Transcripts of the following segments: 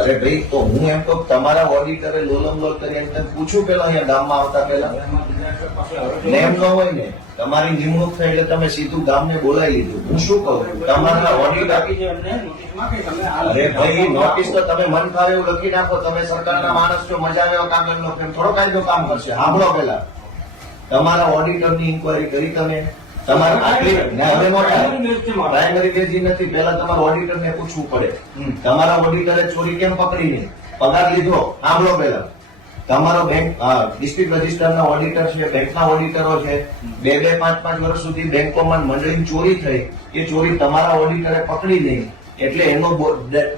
અરે ભાઈ, તો હું એમ કહું તમારા ઓડિટરે લોલમ લોલ કરી એમ તમે પૂછું પેલા અહીંયા ગામમાં આવતા પેલા એમ ન હોય ને. તમારી નિમણૂક થઈ એટલે તમે સીધું ગામને બોલાવી લીધું. હું શું કહું, તમારા ઓડિટ અરે ભાઈ, નોટિસ તો તમે મન ફાવે એવું લખી નાખો. તમે સરકારના માણસ છો, મજા આવે કામ એમનો થોડો કાયદો કામ કરશે. સાંભળો પેલા, તમારા ઓડિટરની ઇન્કવાયરી કરી તમે. તમારા આટલી હવે મોટા પ્રાઇમરી બેઝી નથી. પહેલા તમારા ઓડિટરને પૂછવું પડે. તમારા ઓડિટરે ચોરી કેમ પકડીને પગાર લીધો? સાંભળો પેલા, તમારો બેંક ડિસ્ટ્રિક્ટ રજિસ્ટરના ઓડિટર છે, બેંકના ઓડિટરો છે. 2-5 વર્ષ સુધી બેંકોમાં મંડળીની ચોરી થઈ. એ ચોરી તમારા ઓડિટરે પકડી નહીં એટલે એનો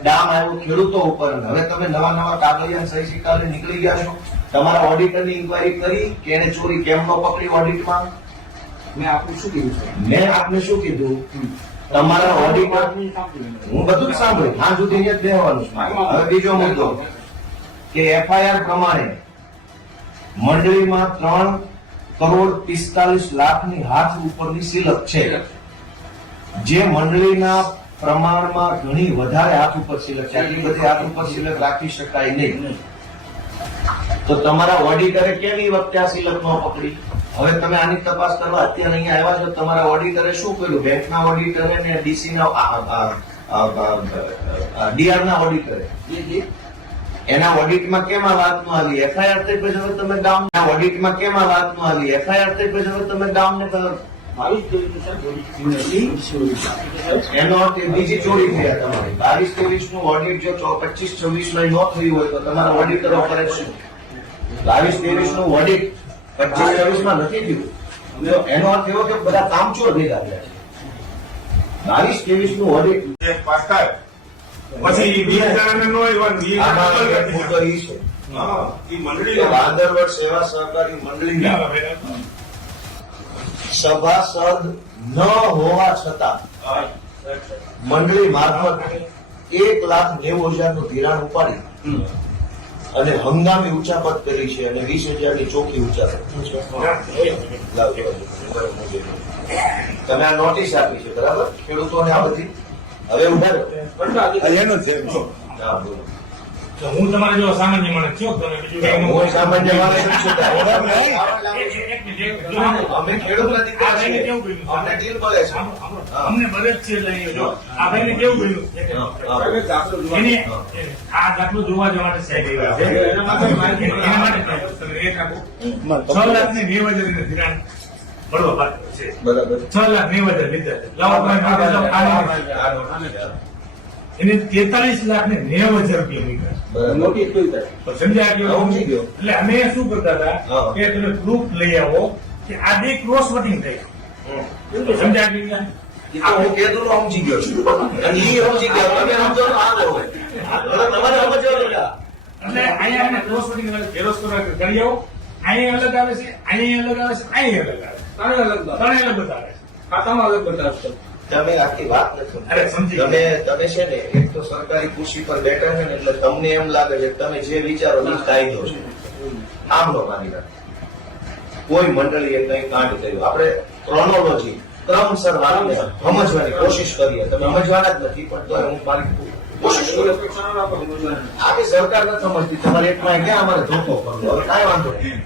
ડામ આવ્યો ખેડૂતો ઉપર. હવે તમે નવા કાગળિયા સહી સિક્કા નીકળી ગયા છો. તમારા ઓડિટરની ઇન્કવાયરી કરી કે એને ચોરી કેમ ન પકડી ઓડિટમાં? મેં આપને શું કીધું? તમારા ઓડિટમાં હું બધું જ સાંભળ્યું. હા સુધી જ રહેવાનું. હવે બીજો મુદ્દો કે એફઆઈઆર પ્રમાણે મંડળીમાં 3,45,00,000ની હાથ ઉપરની સિલક છે, જે મંડળીના પ્રમાણમાં ઘણી વધારે હાથ ઉપર સિલક છે. આટલી બધી હાથ ઉપર સિલક રાખી શકાય નહીં. તો તમારા ઓડિટરે કેમ એ વખતે આ સિલક ન પકડી? હવે તમે આની તપાસ કરવા અત્યારે અહીંયા આવ્યા છો. તમારા ઓડિટરે શું કર્યું? બેંકના ઓડિટરે ને ડીસી ના ડીઆર ના ઓડિટરે એના ઓડિટમાં કેમ આ વાત નું આવી? એફઆઈઆર થઈ પછી હવે તમે ગામના ઓડિટમાં કેમ આ વાત નું આવી? એફઆઈઆર થઈ પછી હવે તમે ગામને એનો અર્થ બીજી ચોરી થયા તમારી. 22-23 નું ઓડિટ જો 25-26 માં ન થયું હોય તો તમારા ઓડિટરો કરે શું? 22-23 નું ઓડિટ 25-26 માં નથી થયું. એનો અર્થ એવો કે બધા કામચોર ભેગા થયા છે. 22-23 નું ઓડિટ ભાદરવડ સેવા સહકારી મંડળીના સભાસદ ન હોવા છતાં મંડળી મારફત 1,90,000 નું ધિરાણ ઉપાડી અને હંગામી ઉચાપત કરી છે અને 20,000 ની ચોખ્ખી ઉચાપત. તમે આ નોટિસ આપી છે બરાબર ખેડૂતોને આ બધી. હવે ઉધારો હું તમારે જો સામાન્ય માણસ છો તમે હું સામાન્ય માણસ છું. અમે ખેડૂત નથી. અમને ડીલ મળે છે, અમને મદદ છે. લઈ જો આ ભાઈને કેવું કર્યું એને આ દાખલો જોવા જવા માટે સાહેબ છે. એના માટે તમે એક આપો 6,90,000 ધિરાણ ભરવા બાકી છે. બરાબર 6,90,000 લીધા. લાવો એને 43,90,000 રૂપિયા નીકળ્યા. સમજ્યા? એટલે અમે શું કરતા હતા કે તમે પ્રૂફ લઈ આવો કે આ બે ક્રોસ વોટિંગ થઈ. સમજ્યા? હું કીધું સમજી ગયો છું અને એ સમજી ગયો. તમે સમજો તો આગળ હોય. તમારે સમજવાનું. એટલે અહીંયા એને ક્રોસ વોટિંગ ફેરોસ કરવા કરી આવો. અહીંયા અલગ આવે છે, અહીંયા અલગ આવે છે, અહીંયા અલગ આવે છે. ત્રણે અલગ બતાવે છે. ખાતામાં અલગ બતાવે છે. તમે આખી વાત નથી. તમે છે ને એક તો સરકારી ખુરશી પર બેઠા છે ને એટલે તમને એમ લાગે છે તમે જે વિચારો એ કાયદો છે. આમ નો માની રાખે. કોઈ મંડળીએ કઈ કાંડ કર્યું, આપણે ક્રોનોલોજી ક્રમસર વાતને સમજવાની કોશિશ કરીએ. તમે સમજવાના જ નથી પણ તો હું મારી કોશિશ કરું. આખી સરકાર નથી સમજતી. તમારે એકમાં ક્યાં અમારે ધોકો કરવો? હવે કાંઈ વાંધો નહીં.